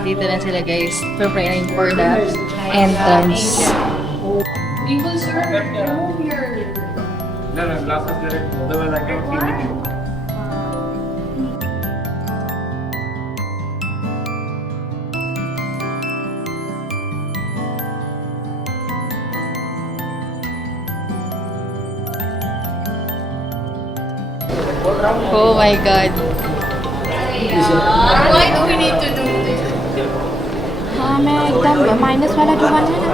Dito na sila guys. Preparing for the entrance. People sir, remove your... No, glasses direct. Otherwise, I can't feel it. Oh my God. Why do we need to do this? हाँ मैं एकदम माइनस वाला जो वाला है ना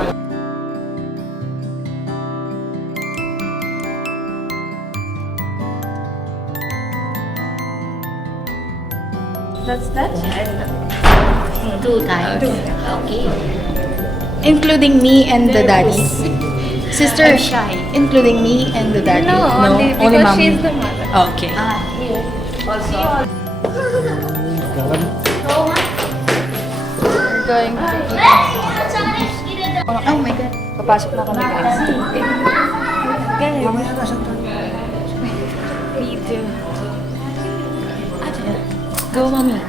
That's that? 2 times. Okay. Including me and the daddies. Sister, including me and the daddy. No, only because mommy. she's the mother. Okay. Here. Also. We're going to... Oh my God. Papasok na kami guys. Go, mommy.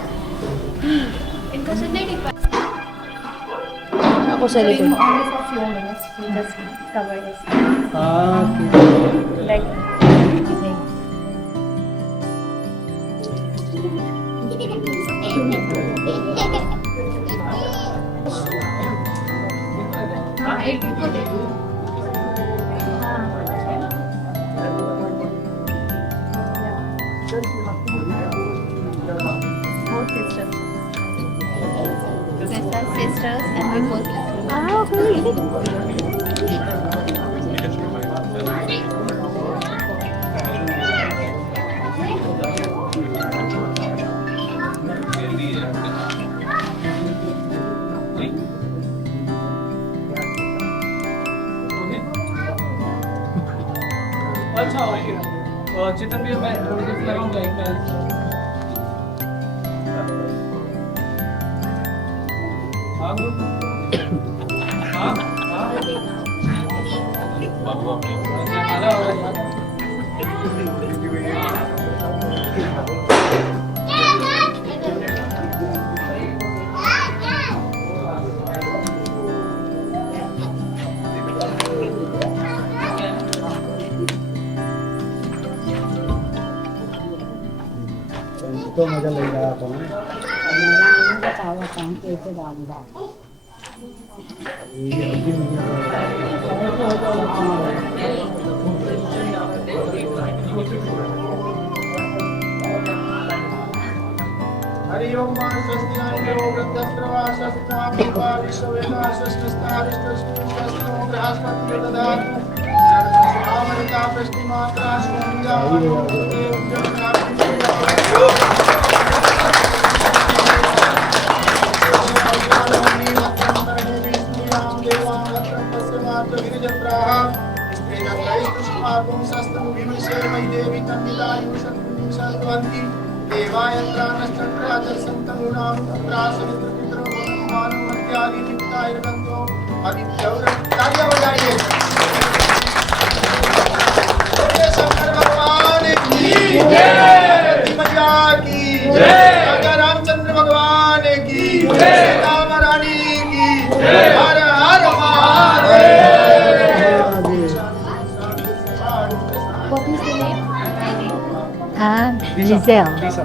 Because the lady Ako sa likod. only for few minutes. We just cover this. Like, both sisters. Sisters and we both sisters. अच्छा चितन भी मैं थोड़ी देर लगाऊंगा एक बार हाँ Ito maganda ako. Hari ओम स्वस्ति तालियां बजाइए शंकर भगवान की जय मैया की जय राजा रामचंद्र भगवान की जय सीता रानी की जय हर हर Mahadev What is the name? Giselle. Lisa.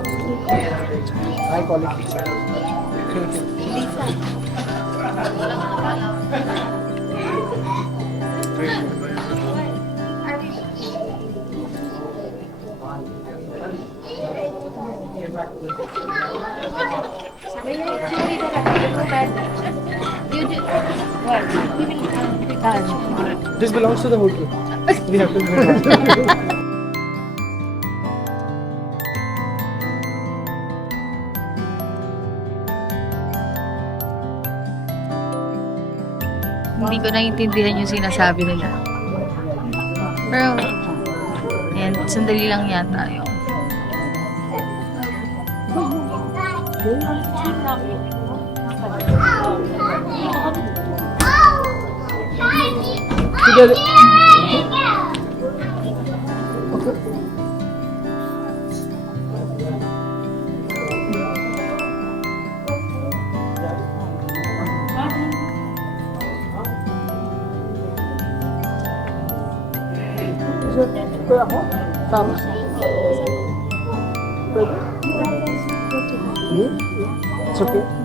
I call it Lisa. You did what? This belongs to the hotel. We have to do it. Hindi ko naiintindihan yung sinasabi nila. Pero, yan, sandali lang yata yun. Together. Kaya ako? Tama. Pwede? Hindi? It's okay. Okay.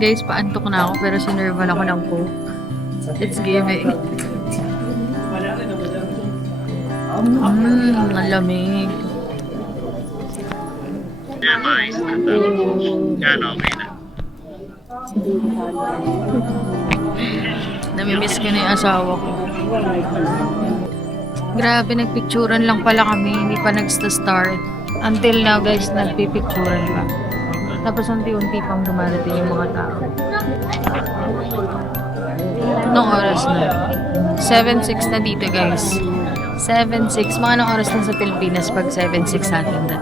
Guys, paantok na ako pero sinervan ako ng Coke. It's giving. Ang lamig. Namimiss ko na yung asawa ko. Grabe, nagpicturan lang pala kami. Hindi pa nag-start. Until now, guys, nagpipicturan pa. Tapos unti-unti pang dumarating yung mga tao. Anong oras na? 7:06 na dito, guys. 7:06. Mga anong oras na sa Pilipinas pag 7:06 natin na?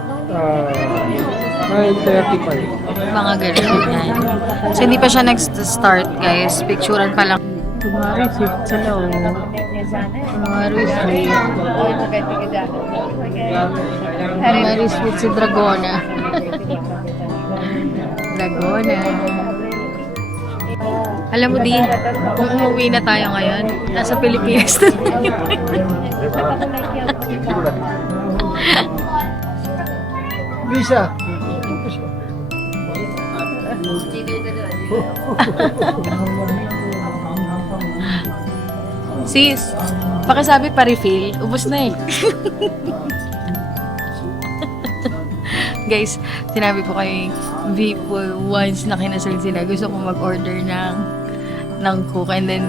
9:35. Mga ganun yan. So, hindi pa siya nag-start, guys. Picturan pa lang. Kumari, sweet sa loob. Kumari sweet. Kumari sweet si Dragona. Dragona. Alam mo, Di, kung umuwi na tayo ngayon, nasa Pilipinas na tayo. Lisa. Sis, pakisabi pa refill. Ubus na eh. Guys, sinabi ko kay Vipo once na kinasal sila, gusto ko mag-order ng Coke, and then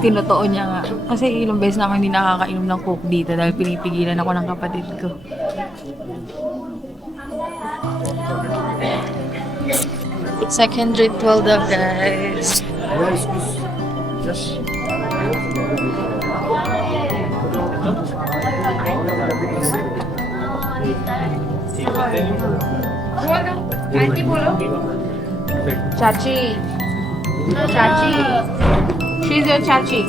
tinotoo niya nga. Kasi ilang beses na ako hindi nakakainom ng Coke dito dahil pinipigilan ako ng kapatid ko. Second ritual daw, guys. Yes. Chachi. Chachi. She's your Chachi.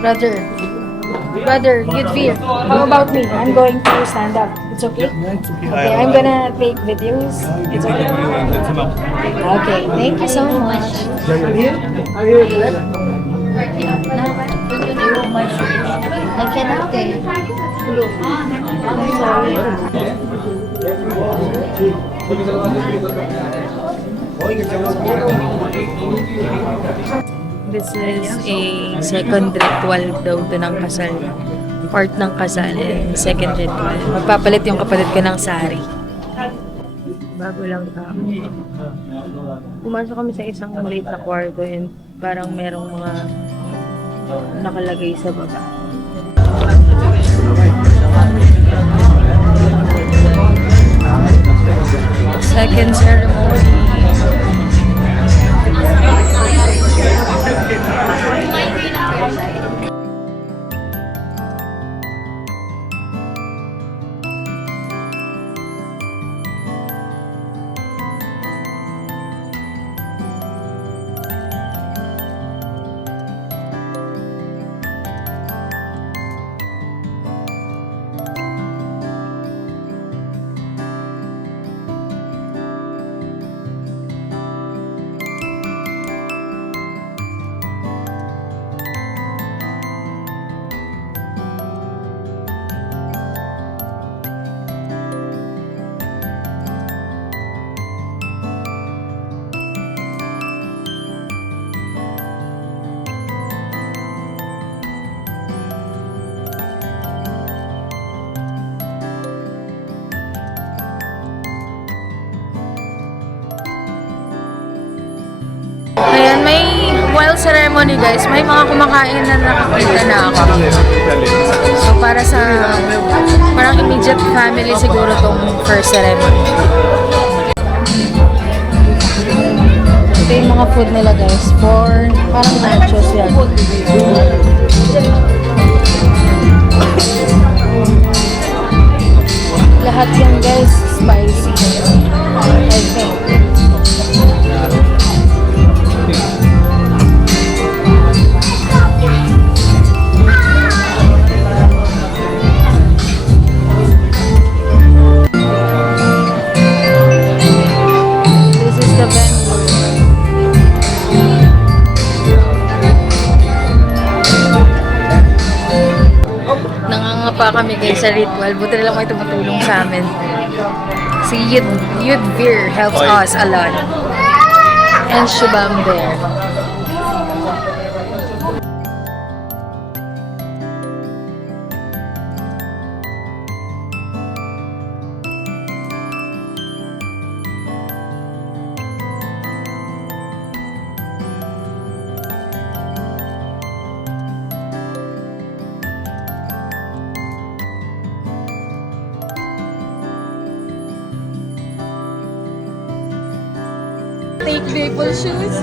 Mother. Brother, good fear. How about me? I'm going to stand up. It's okay? Okay, I'm gonna take videos. It's okay? Okay, thank you so much. Are you here? I cannot eh. This is a second ritual daw ng kasal. Part ng kasal and second ritual. Magpapalit yung kapatid ko ng sari. Bago lang kami. Pumasok kami sa isang maliit na kwarto and parang merong mga nakalagay sa baba. Second ceremony. Ayan, while ceremony guys, may mga kumakain na nakakita na ako. So para sa parang immediate family siguro tong first ceremony. Ito yung mga food nila guys. Parang nachos yan. Lahat yan guys, spicy. I think. Pa kami guys sa ritual. Buti na lang may tumutulong sa amin. Si Yudvir helps us a lot. And Shubham there. Take maple shoes.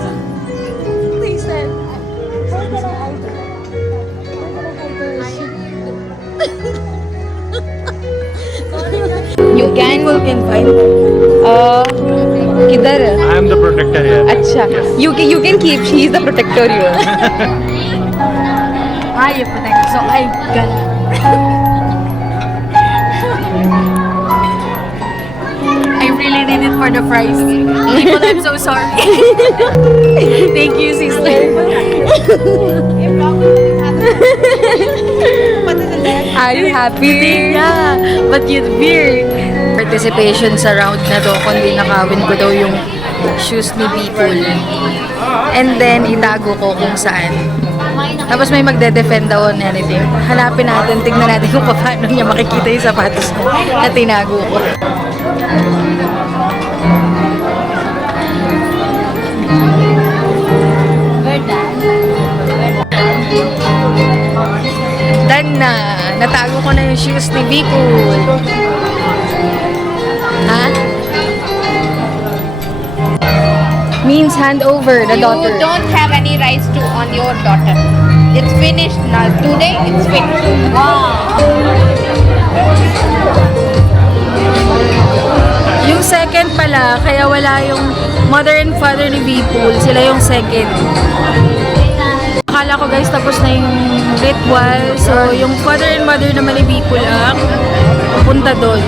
Please send. You can. People can find. किधर है? I am the protector here. अच्छा. You can keep. She is the protector here. I am protector. So I got. I really need it for the fries. People, I'm so sorry. Thank you, sister. Are you happy? Yeah. But you'd beer. Participation sa round na to, kundi nakawin ko daw yung shoes ni Bipul. And then, itago ko kung saan. Tapos may magde-defend daw on anything. Hanapin natin, tignan natin kung paano niya makikita yung sapatos na tinago ko. Done na. Natago ko na yung shoes ni Bipul. Ha? Means hand over the daughter. You don't have any rights to on your daughter. It's finished now. Today it's finished. Wow. Yung second pala, kaya wala yung mother and father ni Bipul. Sila yung second. Akala ko guys, tapos na yung ritual. So, yung father and mother naman ni Bipul ang pupunta doon.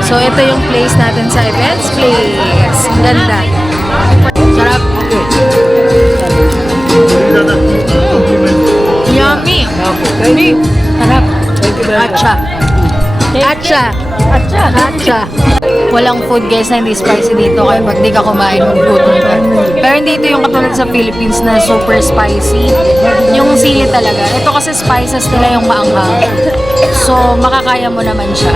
So, ito yung place natin sa events place. Ganda. Sarap. Yummy. Yummy. Sarap. Atcha. Atcha. Atcha. Atcha. Walang food guys na hindi spicy dito, kaya pag di ka kumain, magluto ka. Pero hindi ito yung katulad sa Philippines na super spicy. Yung sili talaga. Ito kasi spices nila yung maanghang. So, makakaya mo naman siya.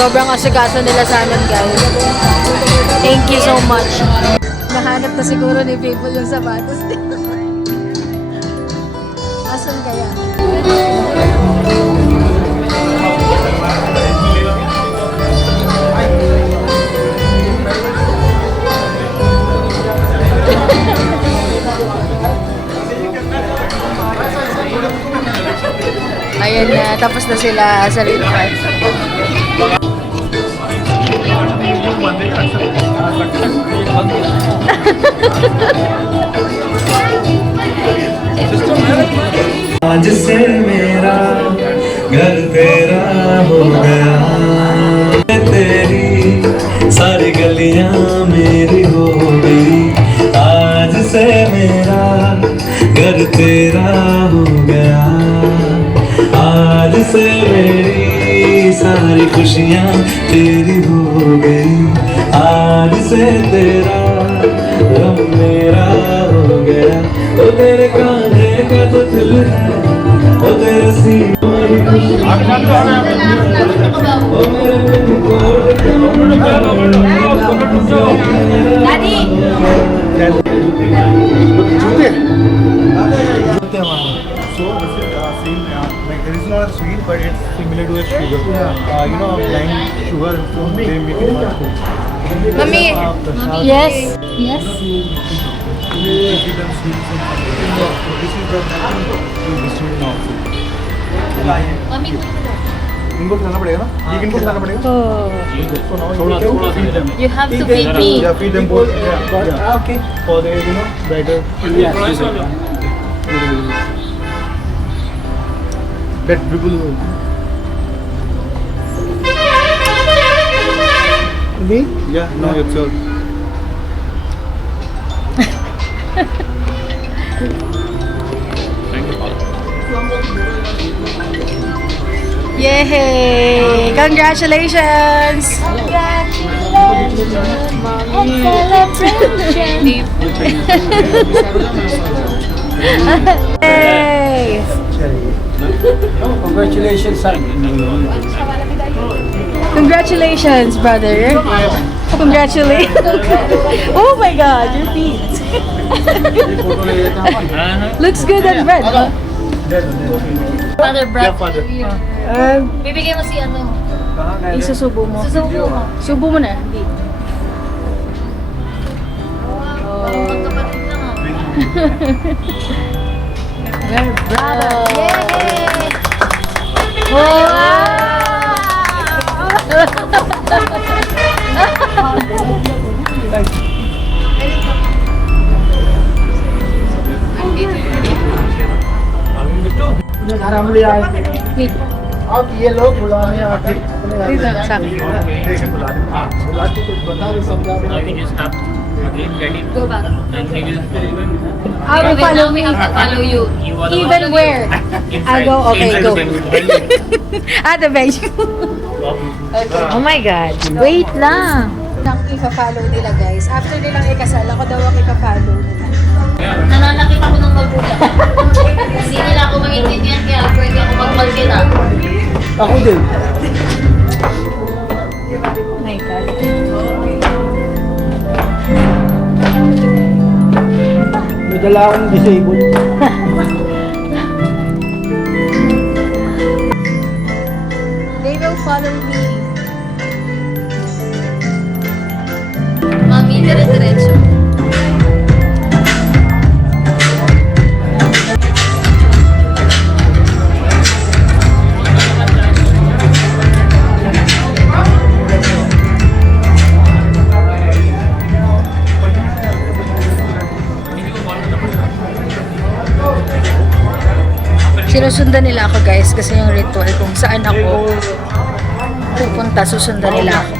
Sobrang asikaso nila sa amin guys. Thank you so much. Nahanap na siguro ni People yung sapatos. Asan kaya? Ayan na, tapos na sila sa red part. आज से मेरा घर तेरा हो गया, तेरी सारी गलियां मेरी हो गई। आज से मेरा घर तेरा हो गया, आज से मेरी सारी खुशियां तेरी हो गई। आज से तेरा गम मेरा हो गया, ओ तेरे कांधे का तो दिल है, ओ तेरे सीने की खुशियां, ओ मेरे coat So this is same, like there is not a sweet, but it's similar to a sugar. You know, blind sugar, so they make it not sweet. Mummy. Yes. Yes. Give them sweets and so this is the to distribute now. Input करना पड़ेगा ना? एक input करना पड़ेगा. So now you can feed them. You have to feed me. Yeah, feed them both. Yeah. Okay. For the brighter. Let people. Me? Yeah. No, yourself. Yay! Congratulations! Yay! Congratulations, son. Congratulations, brother. Congratulations. Oh my god, your feet. Looks good on bread. Father brought Father. bibigay mo si ano. Isusubo mo. Susubo mo. Subo mo na. Hindi. Parang magkapatid lang ah. Bravo! Yay! Wait. अब ये लोग बुलाने आते Dito, sa akin. बुलाते कुछ बता दो समझा Go back. I will follow me. Follow you. Even where? I go, okay, go. The bench. Oh my God. Wait lang. Nang ipa-follow nila, guys. After nilang ikasal, ako daw ang ipa-follow nila. Nananakit ako ng magulang. Hindi nila ako maintindihan kaya pwede ako magpalkita. Ako din. My God. May dala akong disabled. They will follow me. Mami, dire-diretso. Sinusundan nila ako, guys, kasi yung ritual kung saan ako pupunta, susundan nila ako.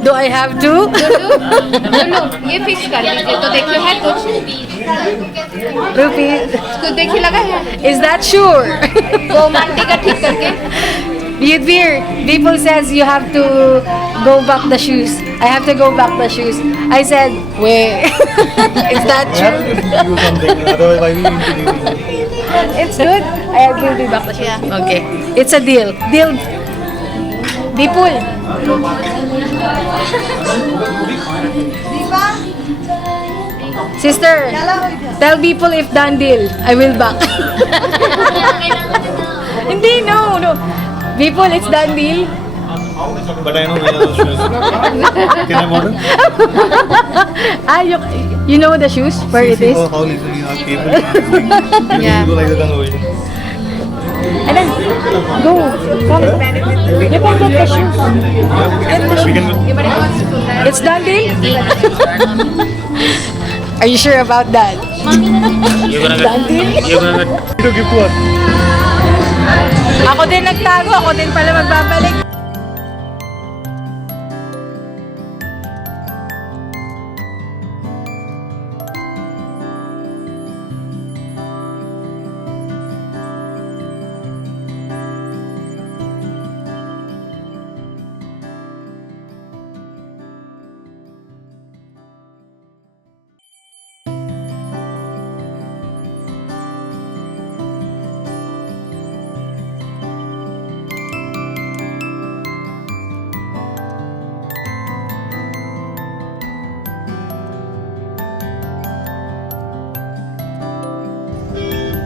Do I have to? लो ये फिक्स कर लीजिए तो देखिए है कुछ Rupees. इसको देखिए लगा है Is that sure? वो मांटी का ठीक करके Biyudbir, people says you have to go back the shoes. I have to go back the shoes. I said, wait, is that We have to true? give you something, otherwise why we need to give you? It's good. I will give back the shoes. Okay, it's a deal. Deal. Bipul. Sister, tell people if done deal. I will back. Hindi, no. People, it's done deal. But I know where the shoes. Can I model? You know the shoes where it is. How easily our cable is. Yeah. You go like the conversion. And then go. Come. You can get the shoes. We can. It's done deal. Are you sure about that? Done deal? To give to us. Ako din nagtago. Ako din pala magbabalik.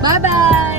Bye-bye!